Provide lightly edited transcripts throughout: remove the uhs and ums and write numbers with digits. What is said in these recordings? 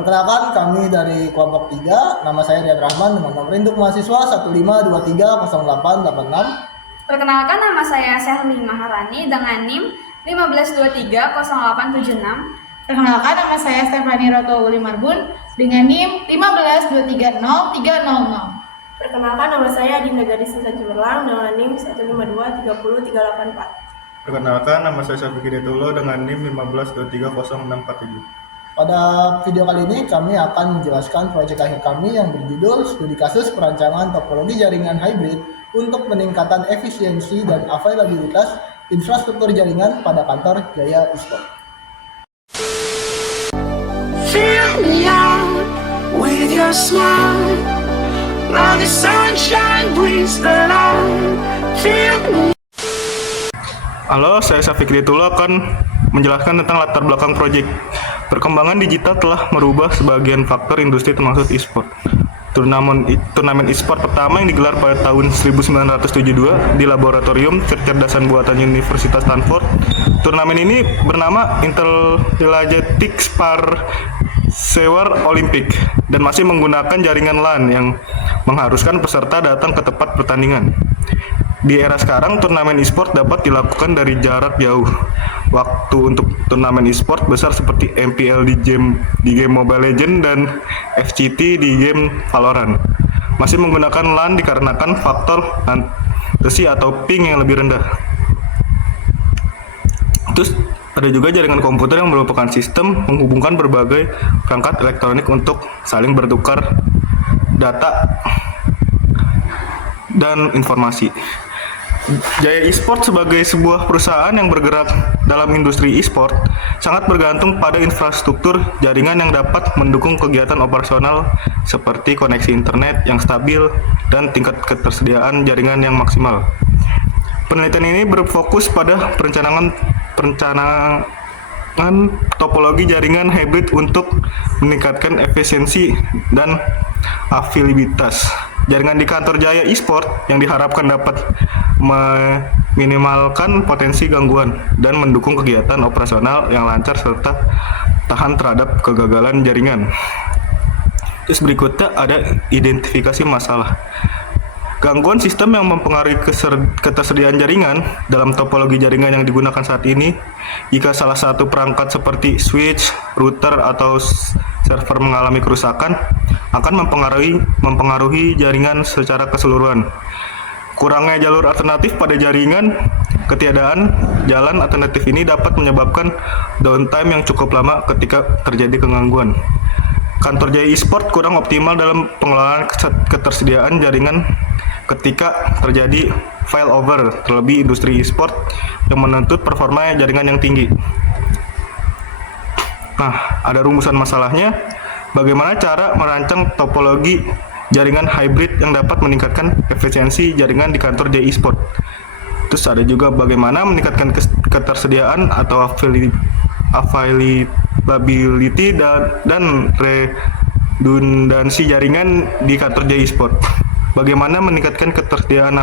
Perkenalkan kami dari kelompok 3, nama saya Rian Rahman dengan nomor induk mahasiswa 15230886. Perkenalkan, nama saya Sehli Maharani dengan NIM 15230876. Perkenalkan, nama saya Stefani Rotouli Marbun dengan NIM 15230300. Perkenalkan, nama saya Dinda Gadis Sinta Cemerlang dengan NIM 1523034. Perkenalkan, nama saya Syafiq Hidayatullah dengan NIM 15230647. Pada video kali ini kami akan menjelaskan proyek akhir kami yang berjudul Studi Kasus Perancangan Topologi Jaringan Hybrid untuk peningkatan efisiensi dan availabilitas infrastruktur jaringan pada kantor Jaya Esport. Fill me out with your smile, like the sunshine brings the light. Fill me. Halo, saya Syafiq Hidayatullah akan menjelaskan tentang latar belakang proyek. Perkembangan digital telah merubah sebagian faktor industri termasuk e-sport. Turnamen e-sport pertama yang digelar pada tahun 1972 di Laboratorium Kecerdasan Buatan Universitas Stanford. Turnamen ini bernama Intergalactic Spar-Sewer Olympic dan masih menggunakan jaringan LAN yang mengharuskan peserta datang ke tempat pertandingan. Di era sekarang, turnamen e-sport dapat dilakukan dari jarak jauh. Waktu untuk turnamen e-sport besar seperti MPL di game Mobile Legends dan FGT di game Valorant masih menggunakan LAN dikarenakan faktor latency atau ping yang lebih rendah. Terus ada juga jaringan komputer yang merupakan sistem menghubungkan berbagai perangkat elektronik untuk saling bertukar data dan informasi. Jaya Esport sebagai sebuah perusahaan yang bergerak dalam industri e-sport sangat bergantung pada infrastruktur jaringan yang dapat mendukung kegiatan operasional seperti koneksi internet yang stabil dan tingkat ketersediaan jaringan yang maksimal. Penelitian ini berfokus pada perencanaan topologi jaringan hybrid untuk meningkatkan efisiensi dan availabilitas jaringan di kantor Jaya Esport yang diharapkan dapat meminimalkan potensi gangguan dan mendukung kegiatan operasional yang lancar serta tahan terhadap kegagalan jaringan. Terus berikutnya ada identifikasi masalah. Gangguan sistem yang mempengaruhi ketersediaan jaringan dalam topologi jaringan yang digunakan saat ini, jika salah satu perangkat seperti switch, router, atau server mengalami kerusakan, akan mempengaruhi jaringan secara keseluruhan. Kurangnya jalur alternatif pada jaringan, ketiadaan jalan alternatif ini dapat menyebabkan downtime yang cukup lama ketika terjadi kegangguan. Kantor Jaya Esport kurang optimal dalam pengelolaan ketersediaan jaringan ketika terjadi failover, terlebih industri e-sport yang menuntut performa jaringan yang tinggi. Nah, ada rumusan masalahnya. Bagaimana cara merancang topologi jaringan hybrid yang dapat meningkatkan efisiensi jaringan di kantor Jaya Esport. Terus ada juga bagaimana meningkatkan ketersediaan atau availability dan redundansi jaringan di kantor Jaya Esport. Bagaimana meningkatkan ketersediaan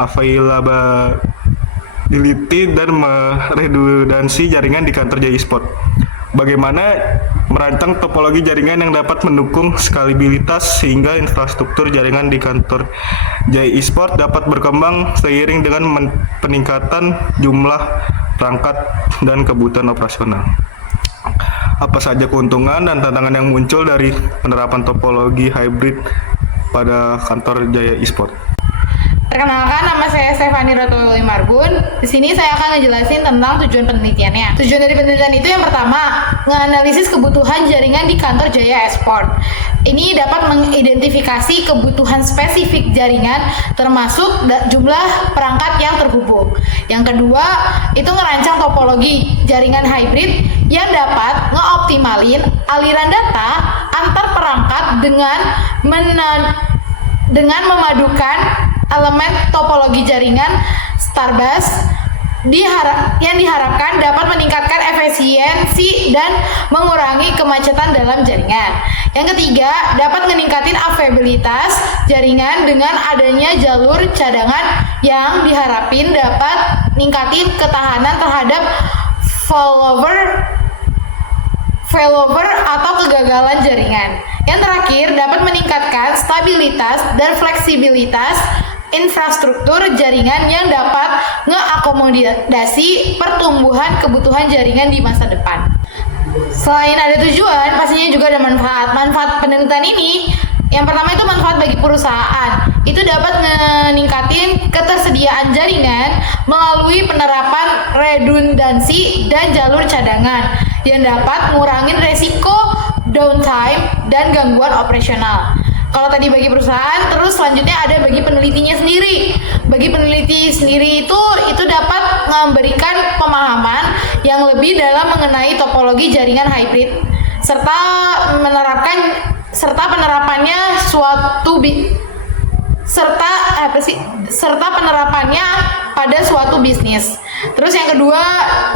availability dan redundansi jaringan di kantor Jaya Esport. Bagaimana merancang topologi jaringan yang dapat mendukung skalabilitas sehingga infrastruktur jaringan di kantor Jaya Esport dapat berkembang seiring dengan peningkatan jumlah perangkat dan kebutuhan operasional. Apa saja keuntungan dan tantangan yang muncul dari penerapan topologi hybrid pada kantor Jaya Esport? Perkenalkan, nama saya Stefani Rotouli Marbun. Di sini saya akan ngejelasin tentang tujuan penelitiannya. Tujuan dari penelitian itu yang pertama, menganalisis kebutuhan jaringan di kantor Jaya Esport. Ini dapat mengidentifikasi kebutuhan spesifik jaringan termasuk jumlah perangkat yang terhubung. Yang kedua, itu ngerancang topologi jaringan hybrid yang dapat ngeoptimalin aliran data antar perangkat dengan memadukan elemen topologi jaringan Starbus yang diharapkan dapat meningkatkan efisiensi dan mengurangi kemacetan dalam jaringan. Yang ketiga, dapat meningkatkan availabilitas jaringan dengan adanya jalur cadangan yang diharapin dapat meningkatkan ketahanan terhadap failover atau kegagalan jaringan. Yang terakhir, dapat meningkatkan stabilitas dan fleksibilitas infrastruktur jaringan yang dapat mengakomodasi pertumbuhan kebutuhan jaringan di masa depan. Selain ada tujuan, pastinya juga ada manfaat. Manfaat penelitian ini, yang pertama itu manfaat bagi perusahaan. Itu dapat meningkatkan ketersediaan jaringan melalui penerapan redundansi dan jalur cadangan yang dapat mengurangi resiko downtime dan gangguan operasional. Kalau tadi bagi perusahaan, terus selanjutnya ada bagi penelitinya sendiri. Bagi peneliti sendiri itu dapat memberikan pemahaman yang lebih dalam mengenai topologi jaringan hybrid serta penerapannya penerapannya pada suatu bisnis. Terus yang kedua,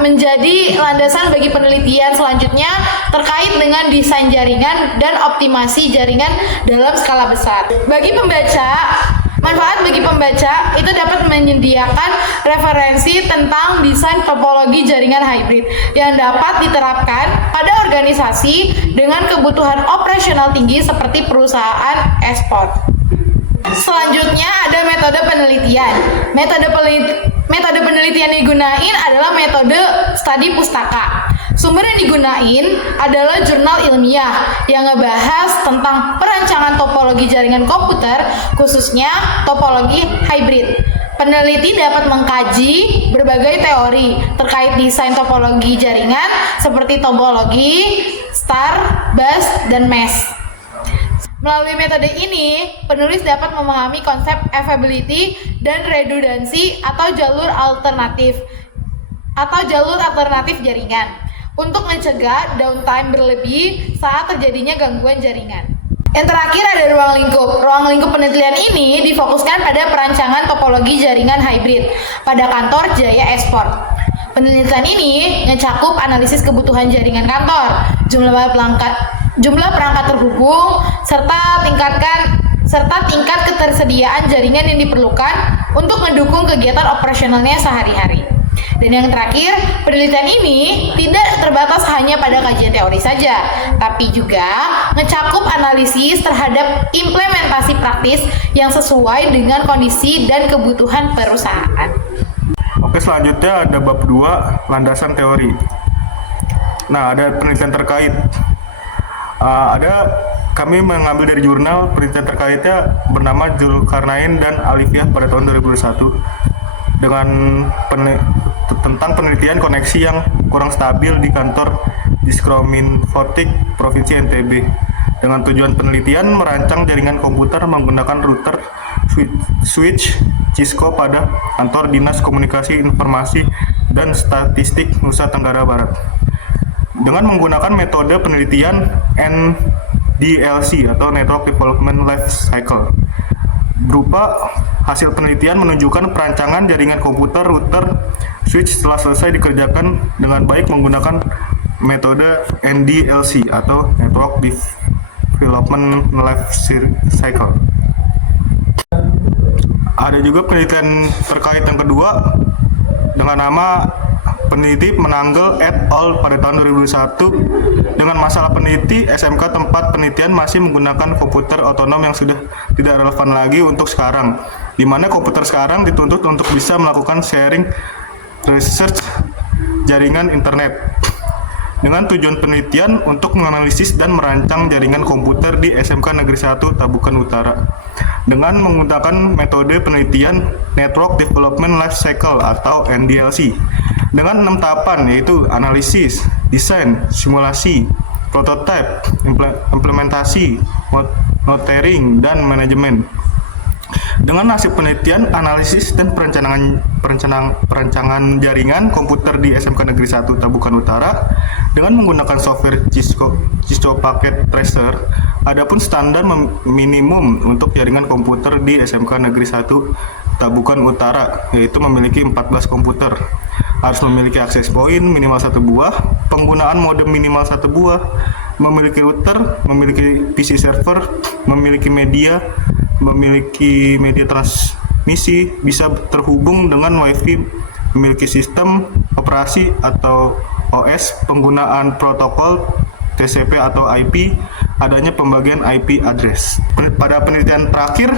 menjadi landasan bagi penelitian selanjutnya terkait dengan desain jaringan dan optimasi jaringan dalam skala besar. Manfaat bagi pembaca itu dapat menyediakan referensi tentang desain topologi jaringan hybrid yang dapat diterapkan pada organisasi dengan kebutuhan operasional tinggi seperti perusahaan ekspor. Selanjutnya ada metode penelitian. Metode penelitian yang digunain adalah metode studi pustaka. Sumber yang digunain adalah jurnal ilmiah yang ngebahas tentang perancangan topologi jaringan komputer, khususnya topologi hybrid. Peneliti dapat mengkaji berbagai teori terkait desain topologi jaringan seperti topologi, star, bus, dan mesh. Melalui metode ini, penulis dapat memahami konsep availability dan redundansi atau jalur alternatif jaringan untuk mencegah downtime berlebih saat terjadinya gangguan jaringan. Yang terakhir ada ruang lingkup. Ruang lingkup penelitian ini difokuskan pada perancangan topologi jaringan hybrid pada kantor Jaya Export. Penelitian ini mencakup analisis kebutuhan jaringan kantor, jumlah perangkat terhubung, serta tingkat ketersediaan jaringan yang diperlukan untuk mendukung kegiatan operasionalnya sehari-hari. Dan yang terakhir, penelitian ini tidak terbatas hanya pada kajian teori saja, tapi juga mencakup analisis terhadap implementasi praktis yang sesuai dengan kondisi dan kebutuhan perusahaan. Oke, selanjutnya ada bab 2, landasan teori. Nah, ada penelitian terkait. Kami mengambil dari jurnal penelitian terkaitnya bernama Zulkarnain dan Alifiyah pada tahun 2021 dengan tentang penelitian koneksi yang kurang stabil di kantor Diskrominfotik Provinsi NTB. Dengan tujuan penelitian merancang jaringan komputer menggunakan router switch Cisco pada kantor Dinas Komunikasi Informasi dan Statistik Nusa Tenggara Barat. Dengan menggunakan metode penelitian NDLC atau Network Development Life Cycle. Berupa hasil penelitian menunjukkan perancangan jaringan komputer router switch setelah selesai dikerjakan dengan baik menggunakan metode NDLC atau Network Development Life Cycle. Ada juga penelitian terkait yang kedua dengan nama peneliti Menanggel et al. Pada tahun 2001 dengan masalah peneliti SMK tempat penelitian masih menggunakan komputer otonom yang sudah tidak relevan lagi untuk sekarang, di mana komputer sekarang dituntut untuk bisa melakukan sharing research jaringan internet. Dengan tujuan penelitian untuk menganalisis dan merancang jaringan komputer di SMK Negeri 1 Tabukan Utara dengan menggunakan metode penelitian Network Development Life Cycle atau NDLC dengan 6 tahapan, yaitu analisis, desain, simulasi, prototype, implementasi, monitoring, dan manajemen. Dengan hasil penelitian, analisis, dan perancangan jaringan komputer di SMK Negeri 1 Tabukan Utara dengan menggunakan software Cisco Packet Tracer, adapun standar minimum untuk jaringan komputer di SMK Negeri 1 Tabukan Utara, yaitu memiliki 14 komputer, harus memiliki access point minimal 1 buah, penggunaan modem minimal 1 buah, memiliki router, memiliki PC server, memiliki media transmisi, bisa terhubung dengan WiFi, memiliki sistem operasi atau OS, penggunaan protokol TCP atau IP, adanya pembagian IP address. Pada penelitian terakhir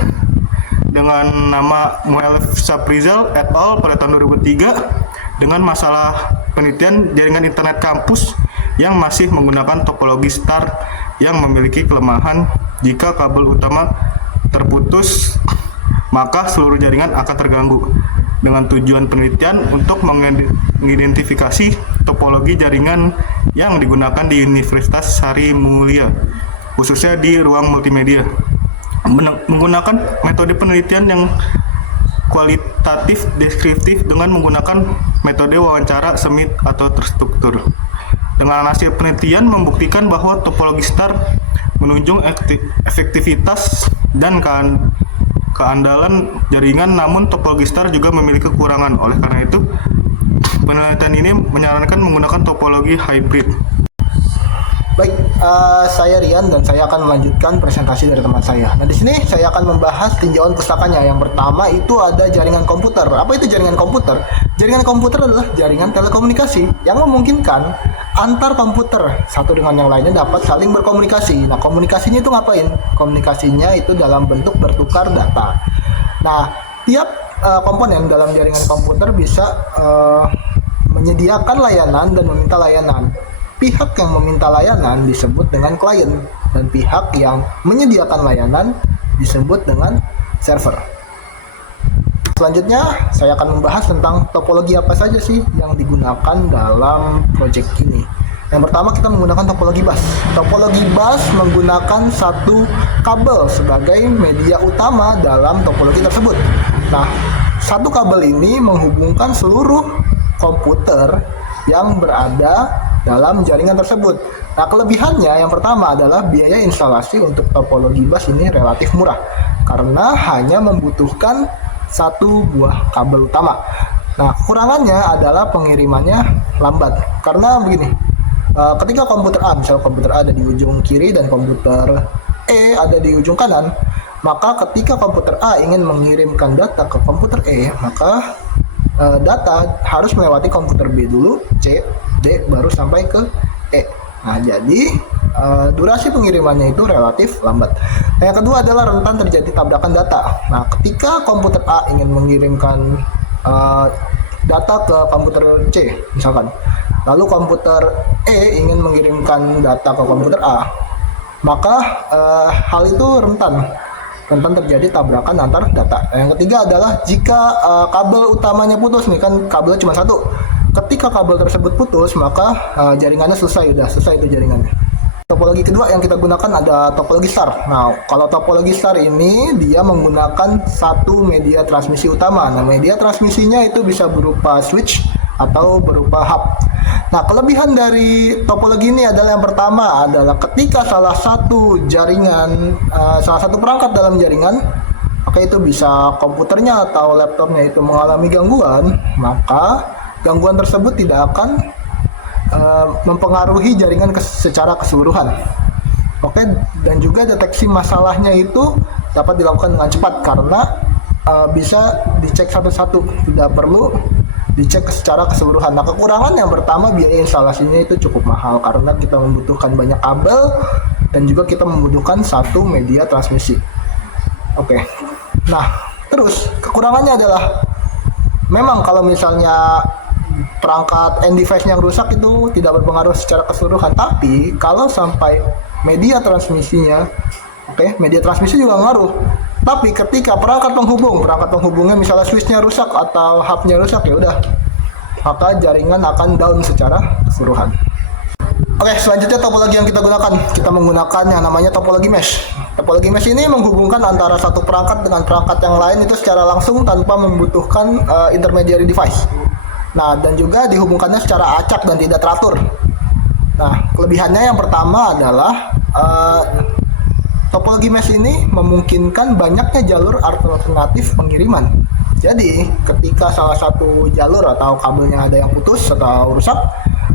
dengan nama Muelef Saprizal et al. Pada tahun 2003 dengan masalah penelitian jaringan internet kampus yang masih menggunakan topologi star yang memiliki kelemahan jika kabel utama terputus maka seluruh jaringan akan terganggu. Dengan tujuan penelitian untuk mengidentifikasi topologi jaringan yang digunakan di Universitas Sari Mulia, khususnya di ruang multimedia. Menggunakan metode penelitian yang kualitatif deskriptif dengan menggunakan metode wawancara semi atau terstruktur. Dengan hasil penelitian membuktikan bahwa topologi star menunjang efektivitas dan keandalan jaringan, namun topologi star juga memiliki kekurangan. Oleh karena itu, penelitian ini menyarankan menggunakan topologi hybrid. Baik, saya Rian dan saya akan melanjutkan presentasi dari teman saya. Nah, di sini saya akan membahas tinjauan pustakanya. Yang pertama itu ada jaringan komputer. Apa itu jaringan komputer? Jaringan komputer adalah jaringan telekomunikasi yang memungkinkan antar komputer satu dengan yang lainnya dapat saling berkomunikasi. Nah, komunikasinya itu ngapain? Komunikasinya itu dalam bentuk bertukar data. Nah, tiap komponen dalam jaringan komputer bisa menyediakan layanan dan meminta layanan. Pihak yang meminta layanan disebut dengan klien dan pihak yang menyediakan layanan disebut dengan server. Selanjutnya, saya akan membahas tentang topologi apa saja sih yang digunakan dalam proyek ini. Yang pertama, kita menggunakan topologi bus. Topologi bus menggunakan satu kabel sebagai media utama dalam topologi tersebut. Nah, satu kabel ini menghubungkan seluruh komputer yang berada dalam jaringan tersebut. Nah, kelebihannya yang pertama adalah biaya instalasi untuk topologi bus ini relatif murah karena hanya membutuhkan satu buah kabel utama. Nah, kekurangannya adalah pengirimannya lambat karena begini, ketika komputer A, misalnya komputer A ada di ujung kiri dan komputer E ada di ujung kanan, maka ketika komputer A ingin mengirimkan data ke komputer E, maka data harus melewati komputer B dulu, C, D, baru sampai ke E. Nah, jadi durasi pengirimannya itu relatif lambat. Nah, yang kedua adalah rentan terjadi tabrakan data. Nah, ketika komputer A ingin mengirimkan data ke komputer C, misalkan, lalu komputer E ingin mengirimkan data ke komputer A, maka hal itu rentan terjadi tabrakan antar data. Yang ketiga adalah jika kabel utamanya putus, nih kan kabelnya cuma satu. Ketika kabel tersebut putus, maka jaringannya selesai itu jaringannya. Topologi kedua yang kita gunakan ada topologi star. Nah, kalau topologi star ini dia menggunakan satu media transmisi utama. Nah, media transmisinya itu bisa berupa switch atau berupa hub. Nah, kelebihan dari topologi ini adalah yang pertama adalah ketika salah satu perangkat dalam jaringan, maka itu bisa komputernya atau laptopnya itu mengalami gangguan, maka gangguan tersebut tidak akan mempengaruhi jaringan secara keseluruhan. Oke, dan juga deteksi masalahnya itu dapat dilakukan dengan cepat karena bisa dicek satu-satu, tidak perlu dicek secara keseluruhan. Nah, kekurangan yang pertama biaya instalasinya itu cukup mahal karena kita membutuhkan banyak kabel dan juga kita membutuhkan satu media transmisi. Oke. Nah, terus kekurangannya adalah memang kalau misalnya perangkat end device yang rusak itu tidak berpengaruh secara keseluruhan, tapi kalau sampai media transmisinya, media transmisi juga ngaruh. Tapi ketika perangkat penghubungnya misalnya switchnya rusak atau hubnya rusak, ya udah, maka jaringan akan down secara keseluruhan. Oke, selanjutnya topologi yang kita gunakan, kita menggunakan yang namanya topologi mesh. Topologi mesh ini menghubungkan antara satu perangkat dengan perangkat yang lain itu secara langsung tanpa membutuhkan intermediary device. Nah, dan juga dihubungkannya secara acak dan tidak teratur. Nah, kelebihannya yang pertama adalah topologi mesh ini memungkinkan banyaknya jalur alternatif pengiriman. Jadi, ketika salah satu jalur atau kabelnya ada yang putus atau rusak,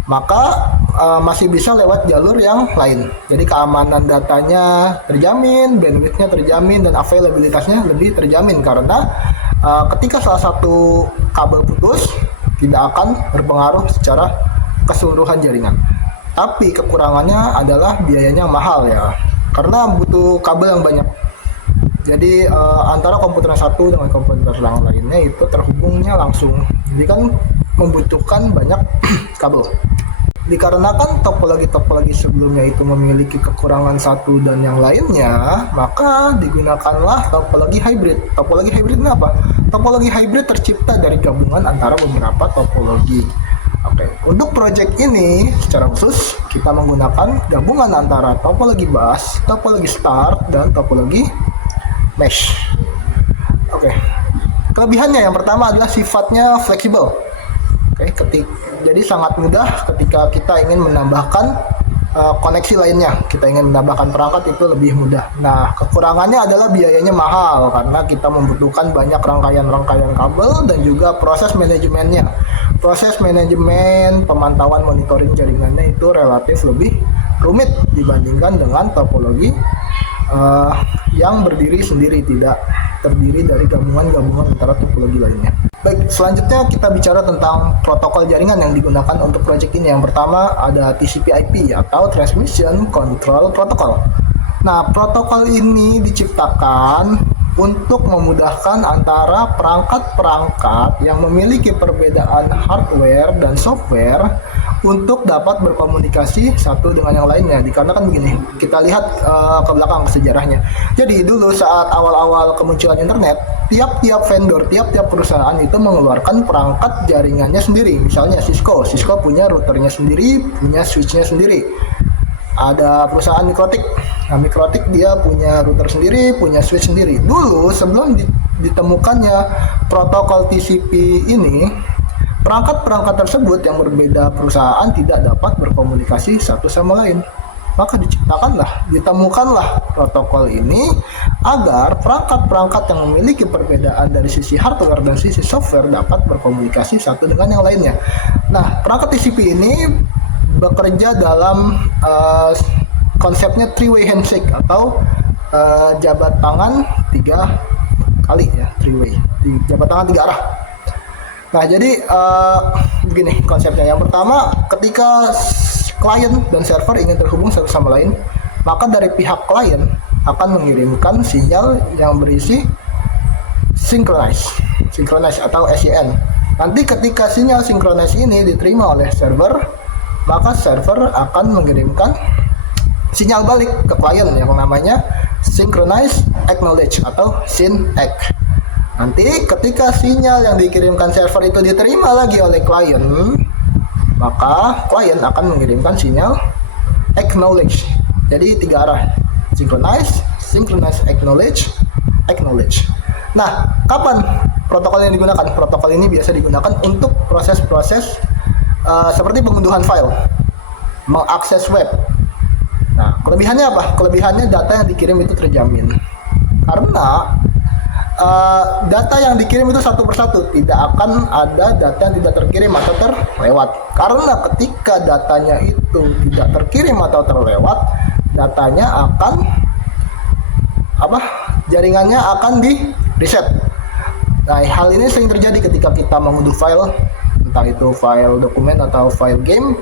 maka masih bisa lewat jalur yang lain. Jadi keamanan datanya terjamin, bandwidthnya terjamin, dan availabilitasnya lebih terjamin karena ketika salah satu kabel putus tidak akan berpengaruh secara keseluruhan jaringan. Tapi kekurangannya adalah biayanya mahal ya, karena butuh kabel yang banyak. Jadi antara komputer yang satu dengan komputer yang lainnya itu terhubungnya langsung. Jadi kan membutuhkan banyak kabel. Dikarenakan topologi-topologi sebelumnya itu memiliki kekurangan satu dan yang lainnya, maka digunakanlah topologi hybrid. Topologi hybrid ini apa? Topologi hybrid tercipta dari gabungan antara beberapa topologi. Oke, untuk project ini secara khusus kita menggunakan gabungan antara topologi bus, topologi start, dan topologi mesh. Oke, kelebihannya yang pertama adalah sifatnya fleksibel. Oke, jadi sangat mudah ketika kita ingin menambahkan koneksi lainnya, kita ingin menambahkan perangkat itu lebih mudah. Nah, kekurangannya adalah biayanya mahal karena kita membutuhkan banyak rangkaian-rangkaian kabel dan juga proses manajemennya. Proses manajemen pemantauan monitoring jaringannya itu relatif lebih rumit dibandingkan dengan topologi yang berdiri sendiri, tidak terdiri dari gabungan-gabungan antara topologi lainnya. Baik, selanjutnya kita bicara tentang protokol jaringan yang digunakan untuk project ini. Yang pertama ada TCP/IP atau Transmission Control Protocol. Nah, protokol ini diciptakan untuk memudahkan antara perangkat-perangkat yang memiliki perbedaan hardware dan software untuk dapat berkomunikasi satu dengan yang lainnya. Dikarenakan begini, kita lihat ke belakang sejarahnya. Jadi dulu saat awal-awal kemunculan internet, tiap-tiap vendor, tiap-tiap perusahaan itu mengeluarkan perangkat jaringannya sendiri. Misalnya Cisco punya routernya sendiri, punya switchnya sendiri. Ada perusahaan Mikrotik. Nah, Mikrotik dia punya router sendiri, punya switch sendiri. Dulu sebelum ditemukannya protokol TCP ini, perangkat-perangkat tersebut yang berbeda perusahaan tidak dapat berkomunikasi satu sama lain. Maka ditemukanlah protokol ini agar perangkat-perangkat yang memiliki perbedaan dari sisi hardware dan sisi software dapat berkomunikasi satu dengan yang lainnya. Nah, perangkat TCP ini bekerja dalam konsepnya three-way handshake atau jabat tangan 3 kali ya, three-way, jabat tangan 3 arah. Nah, jadi begini konsepnya. Yang pertama, ketika klien dan server ingin terhubung satu sama lain, maka dari pihak klien akan mengirimkan sinyal yang berisi synchronize atau SYN. Nanti ketika sinyal synchronize ini diterima oleh server, maka server akan mengirimkan sinyal balik ke klien yang namanya synchronize acknowledge atau SYN-ACK. Nanti ketika sinyal yang dikirimkan server itu diterima lagi oleh klien, maka klien akan mengirimkan sinyal acknowledge. Jadi 3 arah, synchronize, acknowledge. Nah, kapan protokol yang digunakan? Protokol ini biasa digunakan untuk proses-proses seperti pengunduhan file, mengakses web. Nah, kelebihannya apa? Kelebihannya data yang dikirim itu terjamin. Karena data yang dikirim itu satu persatu, tidak akan ada data yang tidak terkirim atau terlewat. Karena ketika datanya itu tidak terkirim atau terlewat, datanya akan jaringannya akan di reset. Nah, hal ini sering terjadi ketika kita mengunduh file, entah itu file dokumen atau file game,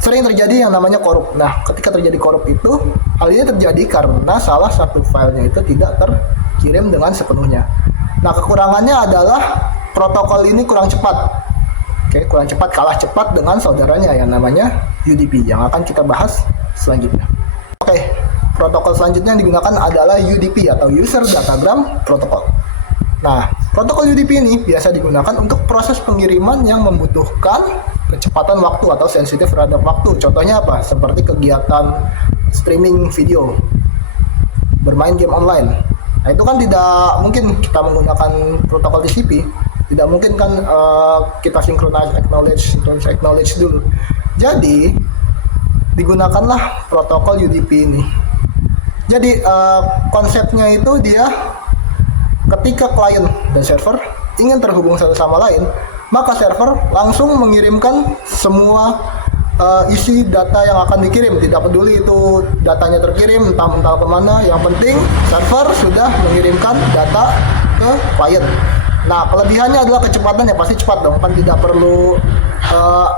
sering terjadi yang namanya korup. Nah, ketika terjadi korup itu, hal ini terjadi karena salah satu filenya itu tidak terkirim dengan sepenuhnya. Nah, kekurangannya adalah protokol ini kurang cepat. Oke, kurang cepat, kalah cepat dengan saudaranya yang namanya UDP yang akan kita bahas selanjutnya. Oke, protokol selanjutnya yang digunakan adalah UDP atau User Datagram Protocol. Nah, protokol UDP ini biasa digunakan untuk proses pengiriman yang membutuhkan kecepatan waktu atau sensitif terhadap waktu. Contohnya apa? Seperti kegiatan streaming video, bermain game online. Nah, itu kan tidak mungkin kita menggunakan protokol TCP. Tidak mungkin kan kita synchronize acknowledge dulu. Jadi digunakanlah protokol UDP ini. Jadi konsepnya itu dia ketika klien dan server ingin terhubung satu sama lain, maka server langsung mengirimkan semua isi data yang akan dikirim. Tidak peduli itu datanya terkirim entah kemana, yang penting server sudah mengirimkan data ke klien. Nah, kelebihannya adalah kecepatannya, pasti cepat dong, kan tidak perlu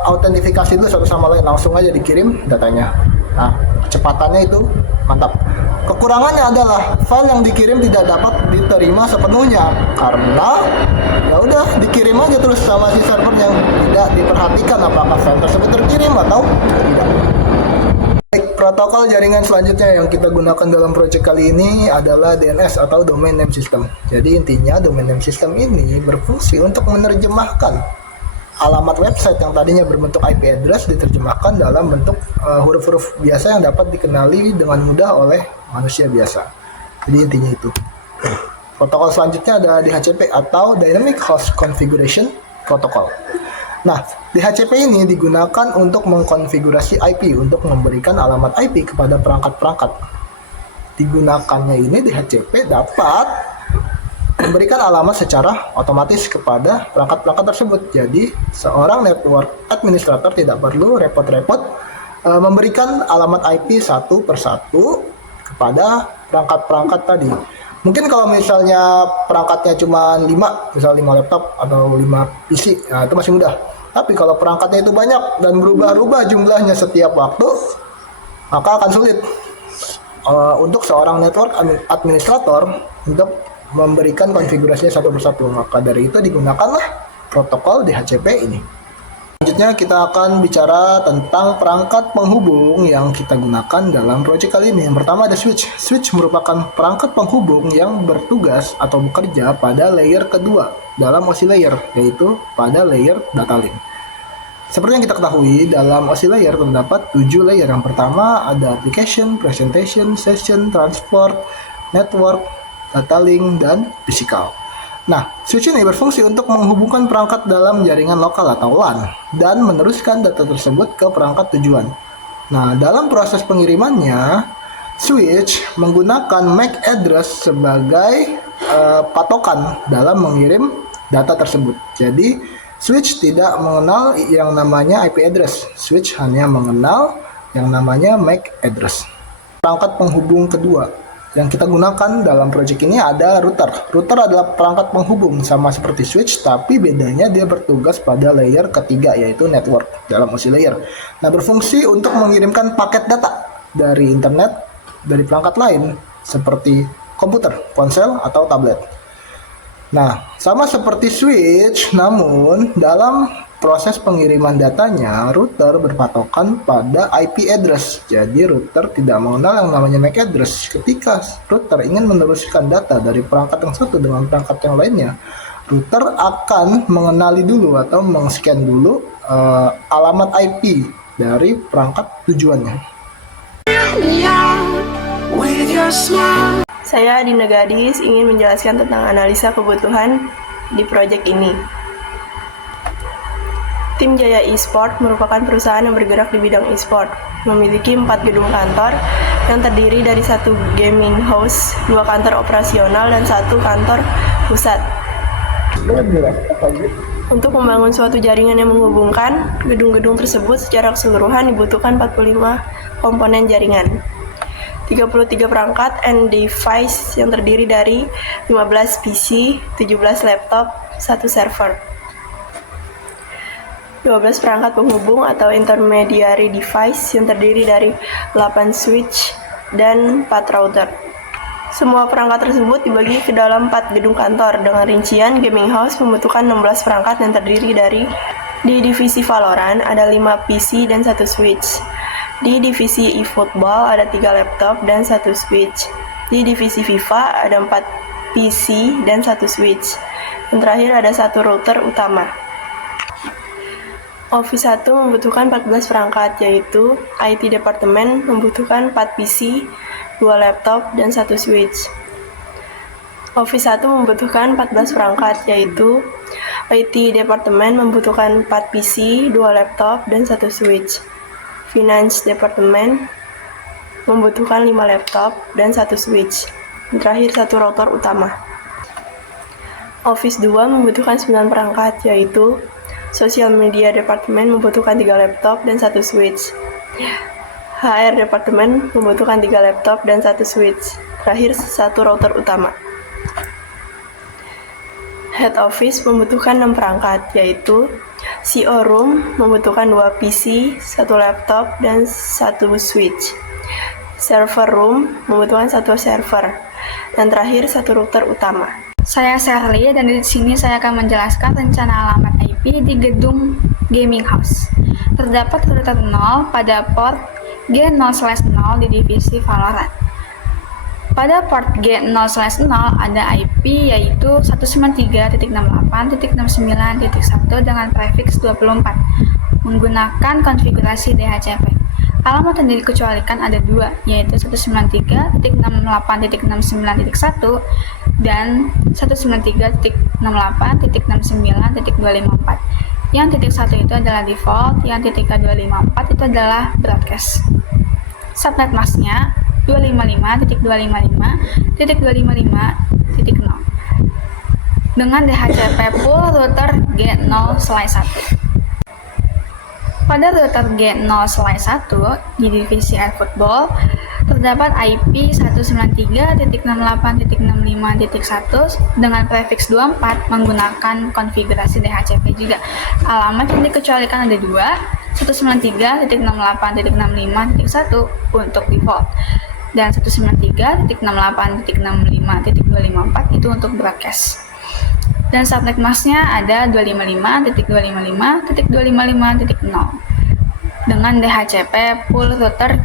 autentifikasi dulu satu sama lain, langsung aja dikirim datanya. Nah, kecepatannya itu mantap. Kekurangannya adalah file yang dikirim tidak dapat diterima sepenuhnya karena ya udah dikirim aja terus sama si server yang tidak diperhatikan apakah file tersebut terkirim atau tidak. Baik, protokol jaringan selanjutnya yang kita gunakan dalam proyek kali ini adalah DNS atau Domain Name System. Jadi intinya Domain Name System ini berfungsi untuk menerjemahkan alamat website yang tadinya berbentuk IP address diterjemahkan dalam bentuk huruf-huruf biasa yang dapat dikenali dengan mudah oleh manusia biasa. Jadi intinya itu. Protokol selanjutnya ada DHCP atau Dynamic Host Configuration Protocol. Nah, DHCP ini digunakan untuk mengkonfigurasi IP untuk memberikan alamat IP kepada perangkat-perangkat. Digunakannya ini DHCP dapat memberikan alamat secara otomatis kepada perangkat-perangkat tersebut. Jadi, seorang network administrator tidak perlu repot-repot memberikan alamat IP satu persatu kepada perangkat-perangkat tadi. Mungkin kalau misalnya perangkatnya cuma 5, misal 5 laptop atau 5 PC, nah itu masih mudah. Tapi kalau perangkatnya itu banyak dan berubah-ubah jumlahnya setiap waktu, maka akan sulit untuk seorang network administrator untuk memberikan konfigurasinya satu persatu. Maka dari itu digunakanlah protokol DHCP ini. Selanjutnya kita akan bicara tentang perangkat penghubung yang kita gunakan dalam proyek kali ini. Yang pertama ada switch. Switch merupakan perangkat penghubung yang bertugas atau bekerja pada layer kedua dalam OSI layer, yaitu pada layer data link. Seperti yang kita ketahui, dalam OSI layer terdapat 7 layer. Yang pertama ada application, presentation, session, transport, network, data link, dan physical. Nah, switch ini berfungsi untuk menghubungkan perangkat dalam jaringan lokal atau LAN dan meneruskan data tersebut ke perangkat tujuan. Nah, dalam proses pengirimannya, switch menggunakan MAC address sebagai patokan dalam mengirim data tersebut. Jadi, switch tidak mengenal yang namanya IP address. Switch hanya mengenal yang namanya MAC address. Perangkat penghubung kedua yang kita gunakan dalam proyek ini ada router. Router adalah perangkat penghubung sama seperti switch, tapi bedanya dia bertugas pada layer ketiga, yaitu network dalam OSI layer. Nah, berfungsi untuk mengirimkan paket data dari internet dari perangkat lain seperti komputer, ponsel, atau tablet. Nah, sama seperti switch, namun dalam proses pengiriman datanya, router berpatokan pada IP address. Jadi router tidak mengenal yang namanya MAC address. Ketika router ingin meneruskan data dari perangkat yang satu dengan perangkat yang lainnya, router akan mengenali dulu atau meng-scan dulu alamat IP dari perangkat tujuannya. Saya Dinda Gadis ingin menjelaskan tentang analisa kebutuhan di proyek ini. Tim Jaya Esport merupakan perusahaan yang bergerak di bidang esport, memiliki 4 gedung kantor yang terdiri dari 1 gaming house, 2 kantor operasional, dan 1 kantor pusat. Untuk membangun suatu jaringan yang menghubungkan gedung-gedung tersebut secara keseluruhan dibutuhkan 45 komponen jaringan. 33 perangkat and device yang terdiri dari 15 PC, 17 laptop, 1 server. 12 perangkat penghubung atau intermediary device yang terdiri dari 8 switch dan 4 router. Semua perangkat tersebut dibagi ke dalam 4 gedung kantor dengan rincian gaming house membutuhkan 16 perangkat yang terdiri dari di divisi Valorant ada 5 PC dan 1 switch. Di divisi eFootball ada 3 laptop dan 1 switch. Di divisi FIFA ada 4 PC dan 1 switch. Dan terakhir ada 1 router utama. Office 1 membutuhkan 14 perangkat, yaitu IT Department membutuhkan 4 PC, 2 laptop, dan 1 switch. Office 1 membutuhkan 14 perangkat, yaitu IT Department membutuhkan 4 PC, 2 laptop, dan 1 switch. Finance Department membutuhkan 5 laptop dan 1 switch. Dan terakhir 1 router utama. Office 2 membutuhkan 9 perangkat, yaitu Social Media Department membutuhkan 3 laptop dan 1 switch. HR Department membutuhkan 3 laptop dan 1 switch. Terakhir 1 router utama. Head Office membutuhkan 6 perangkat, yaitu CO room membutuhkan 2 PC, 1 laptop, dan 1 switch. Server room membutuhkan 1 server. Dan terakhir 1 router utama. Saya Sherly dan di sini saya akan menjelaskan rencana alamat IP di gedung Gaming House. Terdapat router 0 pada port G0/0 di divisi Valorant. Pada port G0/0 ada IP yaitu 193.68.69.1 dengan prefix 24 menggunakan konfigurasi DHCP. Alamat yang dikecualikan ada 2, yaitu 193.68.69.1 dan 193.68.69.254. Yang titik 1 itu adalah default, yang titik 254 itu adalah broadcast. Subnet masknya 255.255.255.0 dengan DHCP pool router G0/1. Pada router G0/1 di divisi eFootball terdapat IP 193.68.65.1 dengan prefix 24 menggunakan konfigurasi DHCP juga. Alamat yang dikecualikan ada 2, 193.68.65.1 untuk default dan 193.68.65.254 itu untuk broadcast. Dan subnet masknya ada 255.255.255.0 dengan DHCP pool router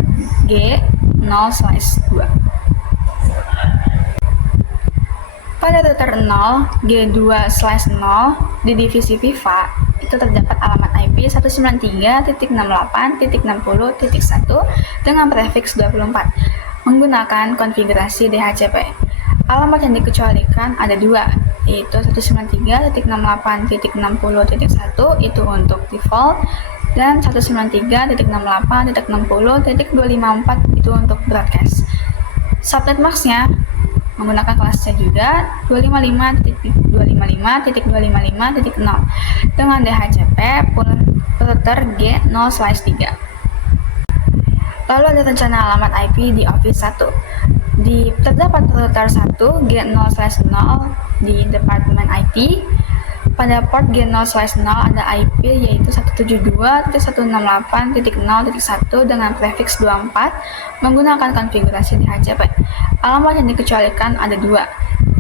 G0/2. Pada router 0 G2/0 di divisi FIFA itu terdapat alamat IP 193.68.60.1 dengan prefix 24 menggunakan konfigurasi DHCP. Alamat yang dikecualikan ada 2, yaitu 193.68.60.1 itu untuk default dan 193.68.60.254 itu untuk broadcast. Subnet masknya menggunakan kelasnya juga 255.255.255.0 dengan DHCP pool router G0/3. Lalu ada rencana alamat IP di Office 1. Terdapat router 1 G0/0 di Departemen IT. Pada port G0/0 ada IP yaitu 172.168.0.1 dengan prefix 24 menggunakan konfigurasi DHCP. Alamat yang dikecualikan ada 2,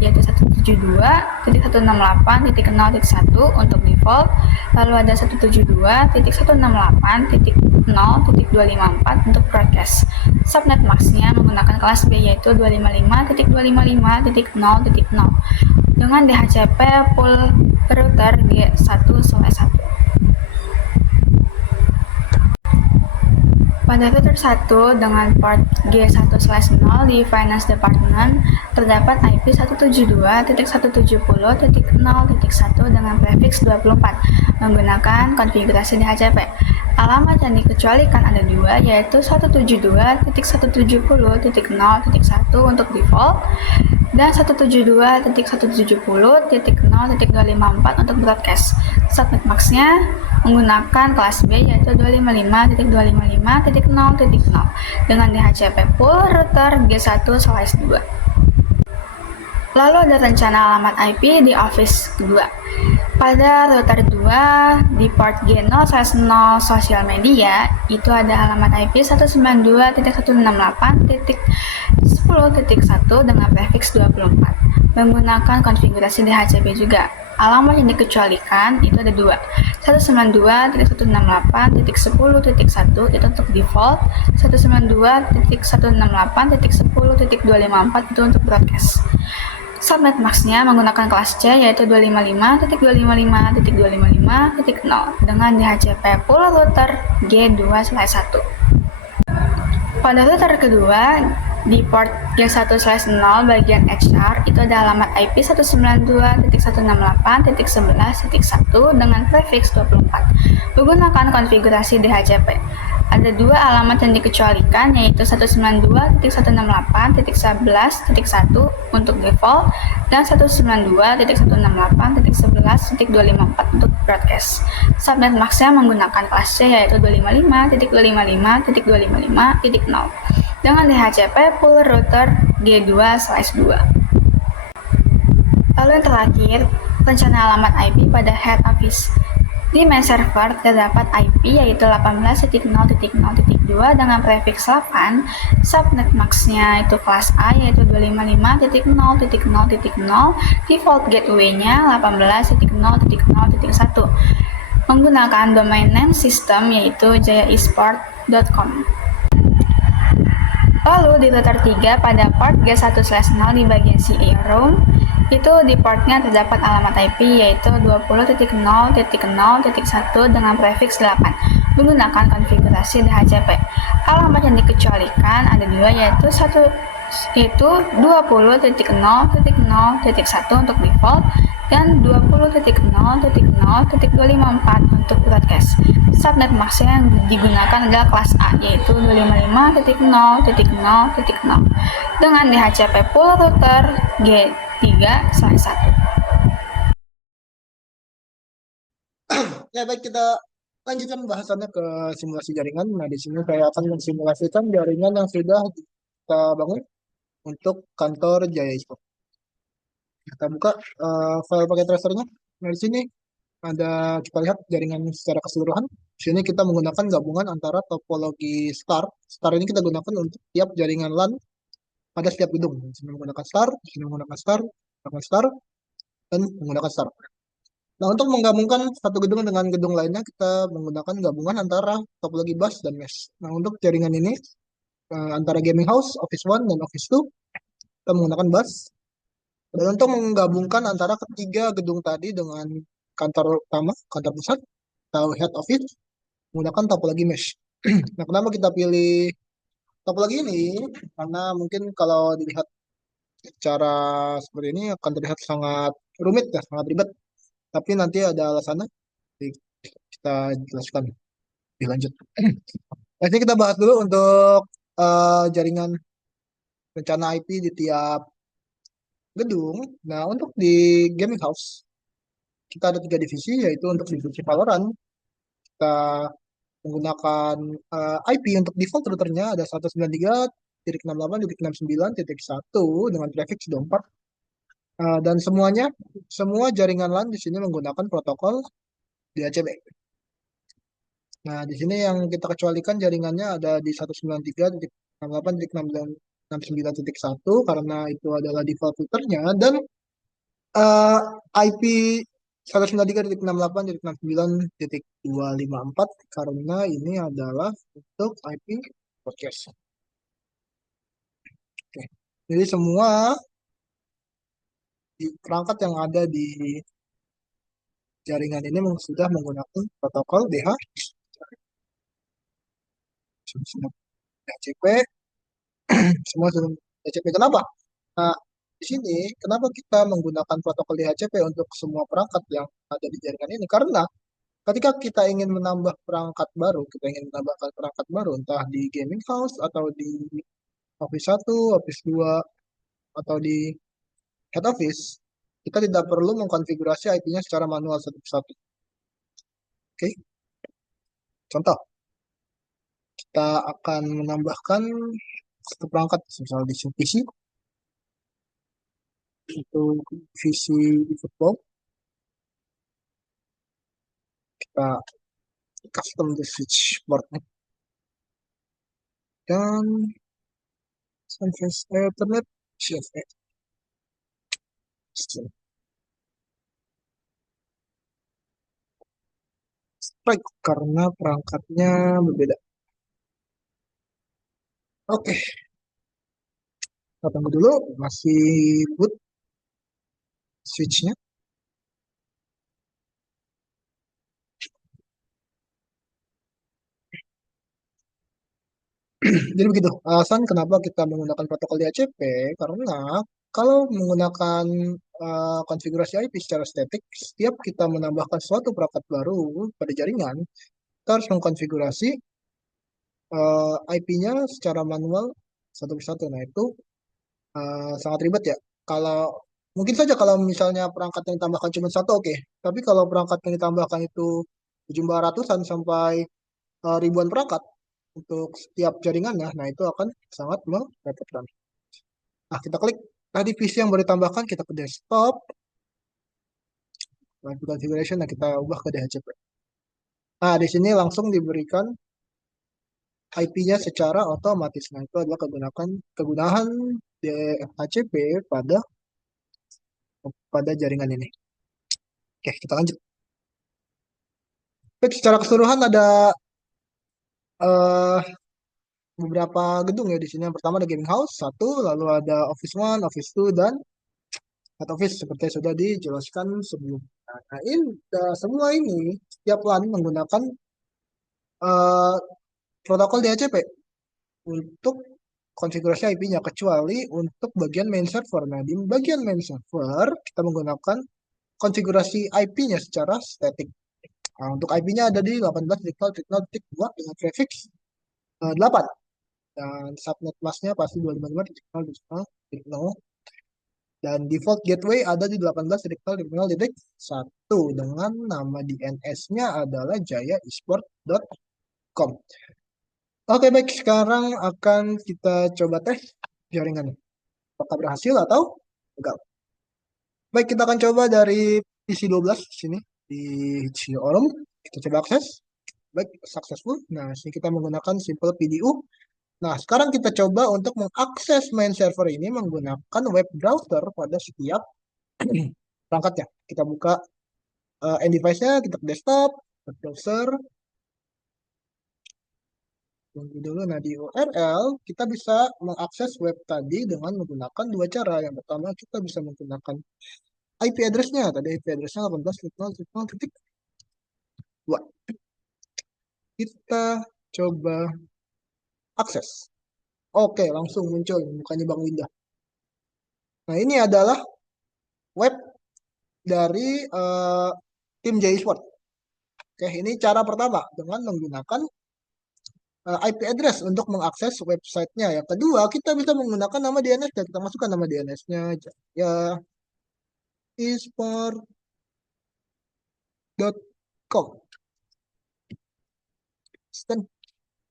yaitu 172.168.0.1 untuk default, lalu ada 172.168.0.254 untuk broadcast. Subnet masknya menggunakan kelas B yaitu 255.255.0.0 dengan DHCP pool router G1/1. Pada router 1 dengan port G1/0 di Finance Department terdapat IP 172.170.0.1 dengan prefix 24 menggunakan konfigurasi DHCP. Alamat yang dikecualikan ada 2, yaitu 172.170.0.1 untuk default dan 172.170.0.254 untuk broadcast. Subnet masknya menggunakan kelas B yaitu 255.255.0.0 dengan DHCP pool router G1/2. Lalu ada rencana alamat IP di Office 2. Pada router 2 di port G0/0 sosial media itu ada alamat IP 192.168.10.1 dengan prefix 24 menggunakan konfigurasi DHCP juga. Alamat yang dikecualikan itu ada 2, 192.168.10.1 itu untuk default, 192.168.10.254 itu untuk broadcast. Subnet masknya menggunakan kelas C yaitu 255.255.255.0 dengan DHCP pool router G2/1. Pada router kedua di port G1/0 bagian HR itu ada alamat IP 192.168.11.1 dengan prefix 24 menggunakan konfigurasi DHCP. Ada 2 alamat yang dikecualikan yaitu 192.168.11.1 untuk default dan 192.168.11.254 untuk broadcast. Subnet masknya menggunakan kelas C yaitu 255.255.255.0 dengan DHCP pool router G2/2. Lalu yang terakhir, rencana alamat IP pada head office. Di main server terdapat IP yaitu 18.0.0.2 dengan prefiks 8, subnet max-nya itu kelas A yaitu 255.0.0.0, default gateway-nya 18.0.0.1, menggunakan domain name system yaitu jayaesport.com. Lalu di router 3 pada port G1/0 di bagian CA room, itu di portnya terdapat alamat IP yaitu 20.0.0.1 dengan prefiks 8 menggunakan konfigurasi DHCP. Alamat yang dikecualikan ada dua yaitu 20.0.0.1 untuk default dan 20.0.0.254 untuk broadcast. Subnet max yang digunakan adalah kelas A yaitu 255.0.0.0 dengan DHCP pool router G3/1. Ya baik, kita lanjutkan bahasannya ke simulasi jaringan. Nah di sini saya akan mensimulasikan jaringan yang sudah kita bangun untuk kantor Jaya Esport. Kita buka file paket tracernya. Nah di sini ada, kita lihat jaringan secara keseluruhan. Di sini kita menggunakan gabungan antara topologi star. Star ini kita gunakan untuk tiap jaringan LAN pada setiap gedung. Di sini menggunakan star, di sini menggunakan star, dan menggunakan star. Nah, untuk menggabungkan satu gedung dengan gedung lainnya, kita menggunakan gabungan antara topologi bus dan mesh. Nah, untuk jaringan ini, antara gaming house, office 1, dan office 2, kita menggunakan bus. Dan untuk menggabungkan antara ketiga gedung tadi dengan kantor utama, kantor pusat, atau head office, menggunakan topologi mesh. Nah, kenapa kita pilih topologi ini? Karena mungkin kalau dilihat secara seperti ini akan terlihat sangat rumit ya, sangat ribet. Tapi nanti ada alasannya, kita jelaskan lebih lanjut. Nah, ini kita bahas dulu untuk jaringan rencana IP di tiap gedung. Nah, untuk di gaming house, kita ada 3 divisi, yaitu untuk divisi Valorant, kita menggunakan IP untuk default routernya ada 193.68.69.1 dengan prefiks 24. Dan semua jaringan LAN di sini menggunakan protokol DHCP. Nah, di sini yang kita kecualikan jaringannya ada di 193.68.69.1 karena itu adalah default routernya, dan IP 193.68.69.254 karena ini adalah untuk IP podcast. Oke. Jadi semua perangkat yang ada di jaringan ini sudah menggunakan protokol DHCP, semua sudah DHCP. Kenapa? Nah, di sini kenapa kita menggunakan protokol DHCP untuk semua perangkat yang ada di jaringan ini? Karena ketika kita ingin menambah perangkat baru, kita ingin menambahkan perangkat baru entah di gaming house atau di office 1, office 2, atau di head office, kita tidak perlu mengkonfigurasi IP-nya secara manual satu persatu. Oke. Contoh, kita akan menambahkan satu perangkat, misalnya di PC, untuk visi football. Kita custom the switchboard-nya. Dan Sunrise Ethernet CFE. Strike karena perangkatnya berbeda. Oke. Kita tunggu dulu, masih boot switch-nya. Jadi begitu, alasan kenapa kita menggunakan protokol DHCP, karena kalau menggunakan konfigurasi IP secara statik, setiap kita menambahkan suatu perangkat baru pada jaringan, kita harus mengkonfigurasi IP-nya secara manual satu persatu. Nah, itu sangat ribet ya. Kalau mungkin saja kalau misalnya perangkat yang ditambahkan cuma satu, oke. Tapi kalau perangkat yang ditambahkan itu jumlah ratusan sampai ribuan perangkat untuk setiap jaringannya, nah itu akan sangat merepotkan. Nah, kita klik tadi PC yang baru ditambahkan, kita ke desktop, configuration, nah kita ubah ke DHCP. Nah, di sini langsung diberikan IP-nya secara otomatis. Nah, itu adalah kegunaan DHCP pada jaringan ini. Oke, kita lanjut. Baik, secara keseluruhan ada eh, beberapa gedung ya di sini. Yang pertama ada gaming house satu, lalu ada office one, office two, dan head office seperti yang sudah dijelaskan sebelumnya. Nah, semua ini setiap LAN menggunakan eh, protokol DHCP untuk konfigurasi IP-nya kecuali untuk bagian main server. Nah, di bagian main server kita menggunakan konfigurasi IP-nya secara static. Nah, untuk IP-nya ada di 18.0.0.2 dengan prefix 8. Dan subnet masknya pasti 255.0.0.0. Dan default gateway ada di 18.0.0.1 dengan nama DNS-nya adalah jayaesport.com. Oke, baik. Sekarang akan kita coba tes jaringannya. Apakah berhasil atau enggak? Baik, kita akan coba dari PC12 sini di Xiaorom. Kita coba akses. Baik, successful. Nah, sini kita menggunakan simple PDU. Nah, sekarang kita coba untuk mengakses main server ini menggunakan web browser pada setiap perangkatnya. Kita buka end device-nya, kita ke desktop, web browser. Tunggu dulu. Nah, di URL kita bisa mengakses web tadi dengan menggunakan dua cara. Yang pertama, kita bisa menggunakan IP address-nya. Tadi IP address-nya 18.0.0.2. Kita coba akses. Oke, langsung muncul mukanya Bang Winda. Nah, ini adalah web dari tim J Sport. Oke, ini cara pertama dengan menggunakan IP address untuk mengakses websitenya. Yang kedua, kita bisa menggunakan nama DNS dan kita masukkan nama DNS-nya ya esport.com.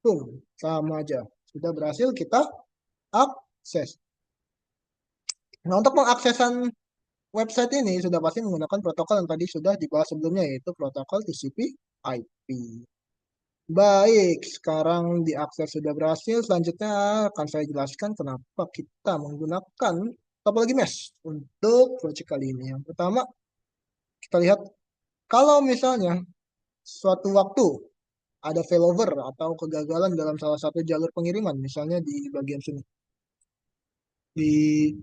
Boom, sama aja. Sudah berhasil kita akses. Nah, untuk mengaksesan website ini sudah pasti menggunakan protokol yang tadi sudah dibahas sebelumnya, yaitu protokol TCP/IP. Baik, sekarang diakses sudah berhasil. Selanjutnya akan saya jelaskan kenapa kita menggunakan topologi mesh untuk project kali ini. Yang pertama, kita lihat kalau misalnya suatu waktu ada failover atau kegagalan dalam salah satu jalur pengiriman, misalnya di bagian sini. Di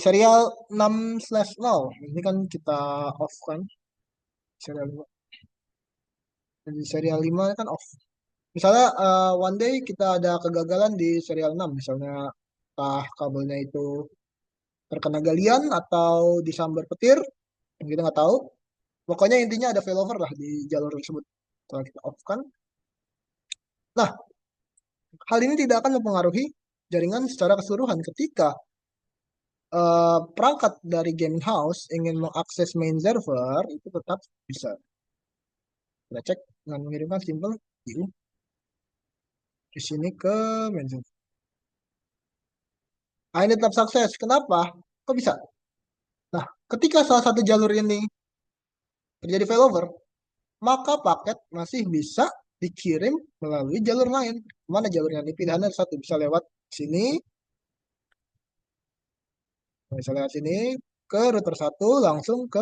serial 6/0, ini kan kita off kan, serial 5. Di serial 5 kan off. Misalnya one day kita ada kegagalan di serial 6, misalnya entah kabelnya itu terkena galian atau disambar petir, kita nggak tahu. Pokoknya intinya ada failover lah di jalur tersebut. Setelah kita off kan. Nah, hal ini tidak akan mempengaruhi jaringan secara keseluruhan ketika perangkat dari gaming house ingin mengakses main server itu tetap bisa. Kita cek dengan mengirimkan simple view di sini ke main server. Nah, ini tetap sukses. Kenapa? Kok bisa? Nah, ketika salah satu jalur ini terjadi failover, maka paket masih bisa dikirim melalui jalur lain. Mana jalurnya? Ini pilihannya satu, bisa lewat sini, bisa lewat sini ke router 1 langsung ke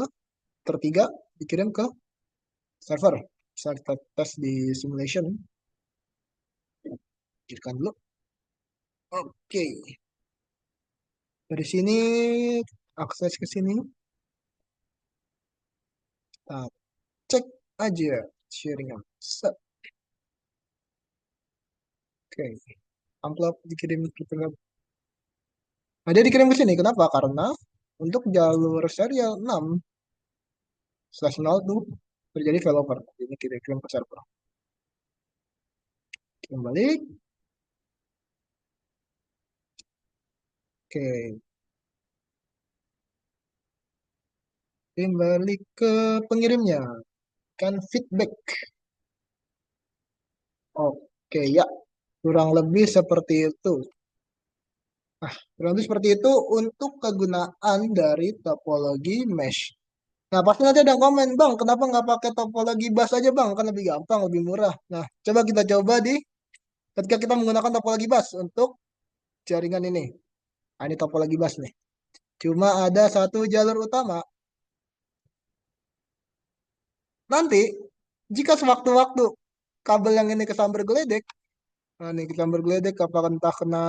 router 3 dikirim ke server. Bisa kita tes di simulation. Pikirkan dulu. Oke. Dari sini akses ke sini. Kita cek aja sharing. Set. Oke. Amplop dikirim ke tengah. Nah, dia dikirim ke sini. Kenapa? Karena untuk jalur serial 6/0 tuh terjadi failover. Ini kita kirim ke server. Kembali. Oke. Kembali ke pengirimnya. Kan feedback. Oke, ya. Kurang lebih seperti itu. Nah, kurang lebih seperti itu untuk kegunaan dari topologi mesh. Nah, pasti nanti ada yang komen, Bang, kenapa nggak pakai topologi bus aja, Bang? Kan lebih gampang, lebih murah. Nah, coba kita coba ketika kita menggunakan topologi bus untuk jaringan ini. Nah, ini topologi bus nih. Cuma ada satu jalur utama. Nanti, jika sewaktu-waktu kabel yang ini kesambar geledek, nah nih kesambar geledek, apakah entah kena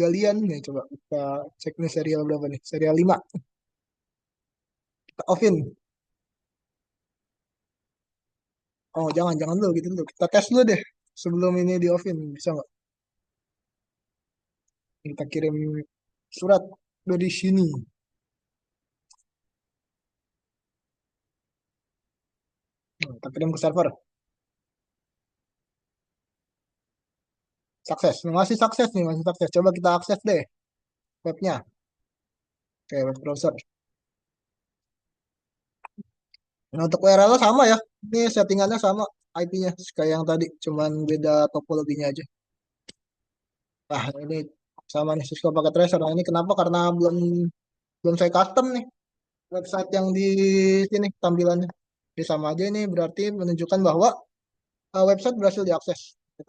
galian nih, coba kita cek nih serial berapa nih, serial 5. Kita offin. Oh, jangan dulu gitu dulu. Kita tes dulu deh sebelum ini di offin, bisa nggak? Kita kirim surat dari sini. Nah, kita kirim ke server. Sukses, masih sukses nih, masih sukses. Coba kita akses deh webnya. Oke, web browser. Nah, untuk URL sama ya. Ini settingannya sama IP-nya kayak yang tadi, cuman beda topologinya aja. Nah, ini sama nih Cisco Packet Tracer. Nah, ini kenapa? Karena belum belum saya custom nih website yang di sini tampilannya. Ini sama aja ini berarti menunjukkan bahwa website berhasil diakses.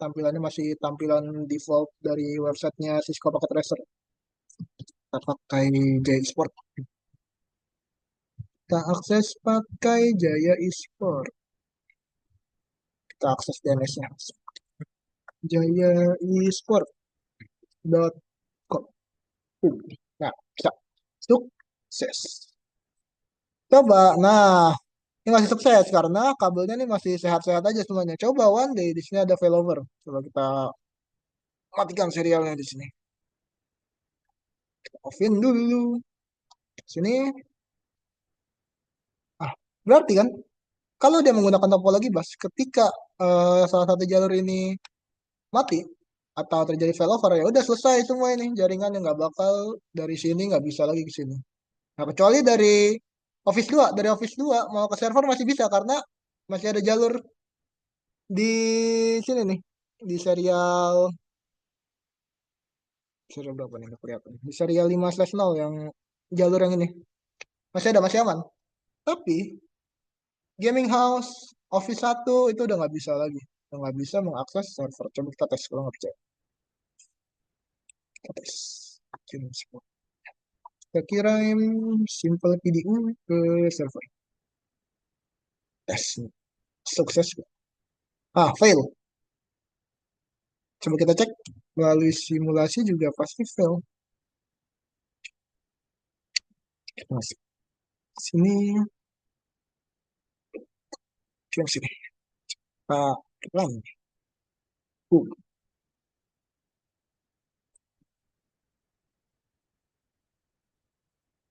Tampilannya masih tampilan default dari websitenya Cisco Packet Tracer. Kita pakai Jaya Esport. Kita akses pakai Jaya Esport. Kita akses DNS-nya. jayaesport.com. Nah, bisa. Sukses. Coba, nah, ini masih sukses karena kabelnya ini masih sehat-sehat aja semuanya. Coba one day di sini ada failover. Coba kita matikan serialnya di sini. Kita offin dulu. Sini. Ah, berarti kan kalau dia menggunakan topologi bus, ketika salah satu jalur ini mati atau terjadi failover ya udah selesai semua ini jaringan yang nggak bakal dari sini nggak bisa lagi ke sini. Nah, kecuali dari Office 2 mau ke server masih bisa karena masih ada jalur di sini nih di serial berapa nih nggak kelihatan di serial 5/0 yang jalur yang ini masih ada masih aman. Tapi gaming house Office 1 itu udah nggak bisa lagi, udah nggak bisa mengakses server. Coba kita tes kalau nggak percaya. Kita tes. Kirim semua. Kita kirim simple PDU ke server. Tes. Sukses. Fail. Coba kita cek melalui simulasi juga pasti fail. Masuk sini, coba sini. Pak, pelan. Uh,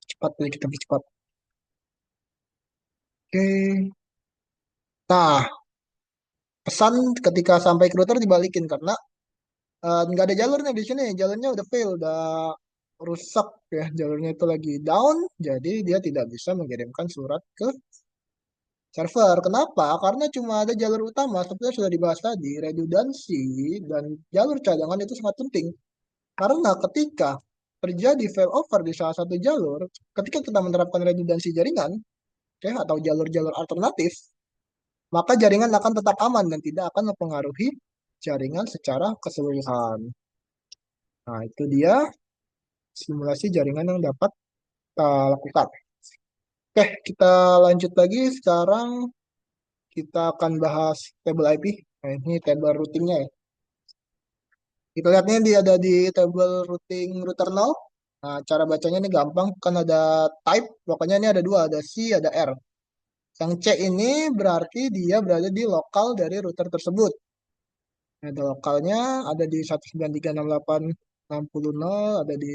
cepat deh kita cepat. Oke. Nah, pesan ketika sampai ke router dibalikin karena nggak ada jalurnya di sini. Jalurnya udah fail, udah rusak ya. Jalurnya itu lagi down, jadi dia tidak bisa mengirimkan surat ke server. Kenapa? Karena cuma ada jalur utama, seperti yang sudah dibahas tadi, redundansi dan jalur cadangan itu sangat penting. Karena ketika terjadi failover di salah satu jalur, ketika kita menerapkan redundansi jaringan, oke, atau jalur-jalur alternatif, maka jaringan akan tetap aman dan tidak akan mempengaruhi jaringan secara keseluruhan. Nah, itu dia simulasi jaringan yang dapat kita lakukan. Oke, kita lanjut lagi. Sekarang kita akan bahas table IP. Nah, ini table routingnya ya. Kita lihatnya dia ada di table routing router 0. Nah, cara bacanya ini gampang. Kan ada type, pokoknya ini ada dua, ada C, ada R. Yang C ini berarti dia berada di lokal dari router tersebut. Nah, ada lokalnya, ada di 193.68.60.0, ada di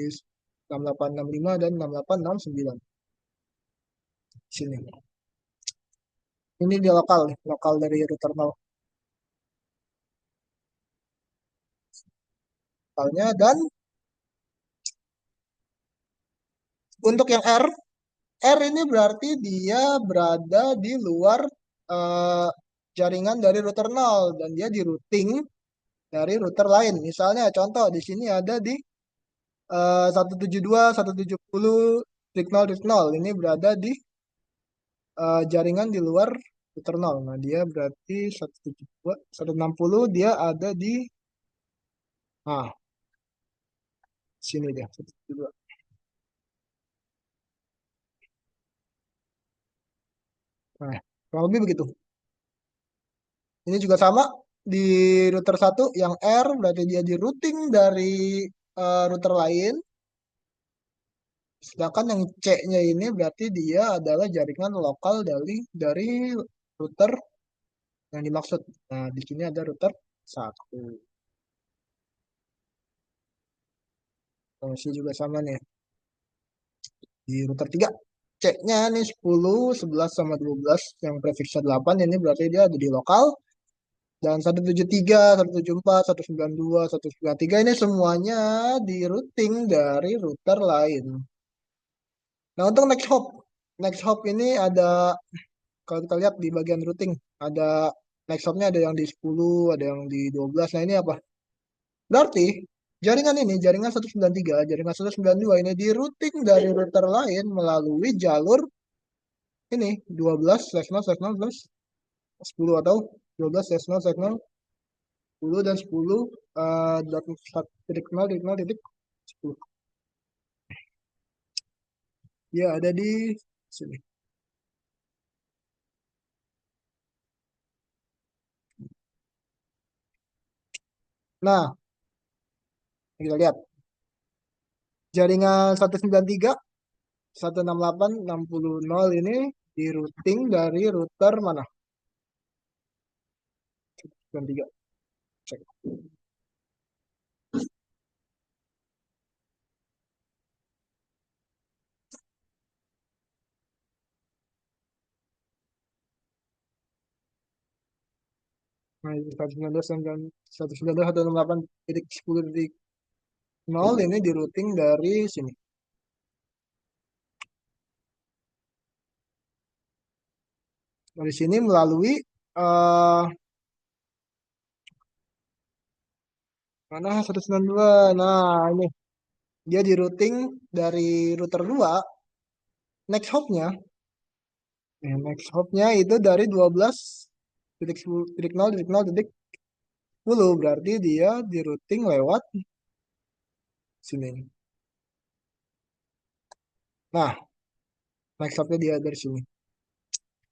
6865 dan 6869. Sini. Ini di lokal dari router 0. Lokalnya dan untuk yang R ini berarti dia berada di luar eh, jaringan dari router 0 dan dia di routing dari router lain. Misalnya contoh di sini ada di 172, 170, 0. Ini berada di jaringan di luar router 0. Nah, dia berarti 172, 160 dia ada di sini dia 172. Nah, kurang lebih begitu. Ini juga sama di router 1 yang R berarti dia di routing dari router lain. Sedangkan yang C-nya ini berarti dia adalah jaringan lokal dari router yang dimaksud. Nah, di sini ada router 1. Fungsi juga sama nih. Di router 3, C-nya nih 10, 11 sama 12 yang prefiksnya 8 ini berarti dia ada di lokal. Dan 173, 174, 192, 193 ini semuanya di routing dari router lain. Nah, untuk next hop ini ada, kalau kita lihat di bagian routing, ada next hopnya ada yang di 10, ada yang di 12. Nah, ini apa? Berarti jaringan 193, jaringan 192 ini di routing dari router lain melalui jalur ini 12/0/0/10 atau 12/0/0 10 dan 10 .0.0.10. Dia ada di sini. Nah, kita lihat jaringan 193, 168, 60 ini di routing dari router mana? 193. Cek. Nah, 192.168.10.0 ini di routing dari sini. Dari sini melalui mana 192. Nah, ini dia di routing dari router 2. Next hopnya itu dari 12.0.0.10 berarti dia di routing lewat sini. Nah, next hopnya dia dari sini.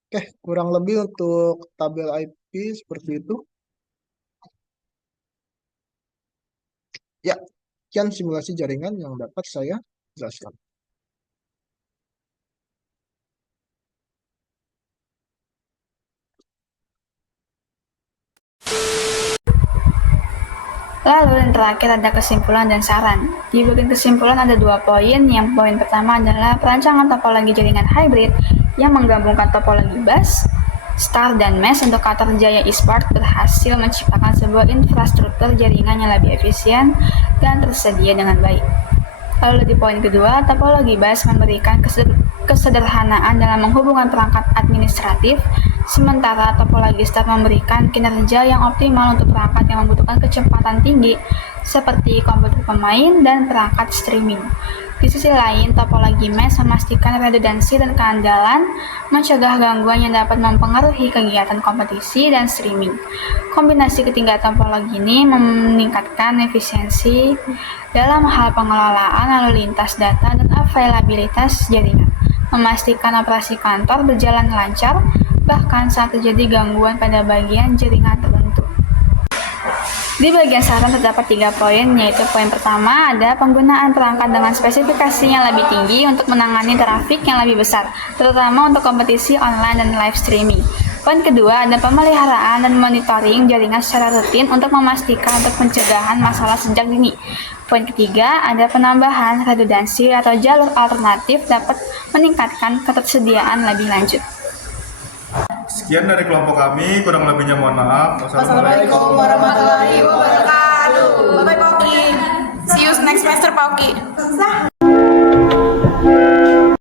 Oke, kurang lebih untuk tabel IP seperti itu. Ya, sekian simulasi jaringan yang dapat saya jelaskan. Lalu yang terakhir ada kesimpulan dan saran. Di bagian kesimpulan ada 2 poin. Yang poin pertama adalah perancangan topologi jaringan hybrid yang menggabungkan topologi bus, star, dan mesh untuk Qatar Jaya Esport berhasil menciptakan sebuah infrastruktur jaringan yang lebih efisien dan tersedia dengan baik. Lalu di poin kedua, topologi bus memberikan kesederhanaan dalam menghubungkan perangkat administratif, sementara topologi star memberikan kinerja yang optimal untuk perangkat yang membutuhkan kecepatan tinggi seperti komputer pemain dan perangkat streaming. Di sisi lain, topologi mesh memastikan redundansi dan keandalan, mencegah gangguan yang dapat mempengaruhi kegiatan kompetisi dan streaming. Kombinasi ketiga topologi ini meningkatkan efisiensi dalam hal pengelolaan lalu lintas data dan availabilitas jaringan, memastikan operasi kantor berjalan lancar, bahkan saat terjadi gangguan pada bagian jaringan tertentu. Di bagian saran terdapat 3 poin, yaitu poin pertama ada penggunaan perangkat dengan spesifikasi yang lebih tinggi untuk menangani trafik yang lebih besar, terutama untuk kompetisi online dan live streaming. Poin kedua ada pemeliharaan dan monitoring jaringan secara rutin untuk memastikan untuk pencegahan masalah sejak dini. Poin ketiga ada penambahan redundansi atau jalur alternatif dapat meningkatkan ketersediaan lebih lanjut. Sekian dari kelompok kami, kurang lebihnya mohon maaf. Wassalamualaikum warahmatullahi wabarakatuh. Bye bye Pauki. See you next semester Pauki.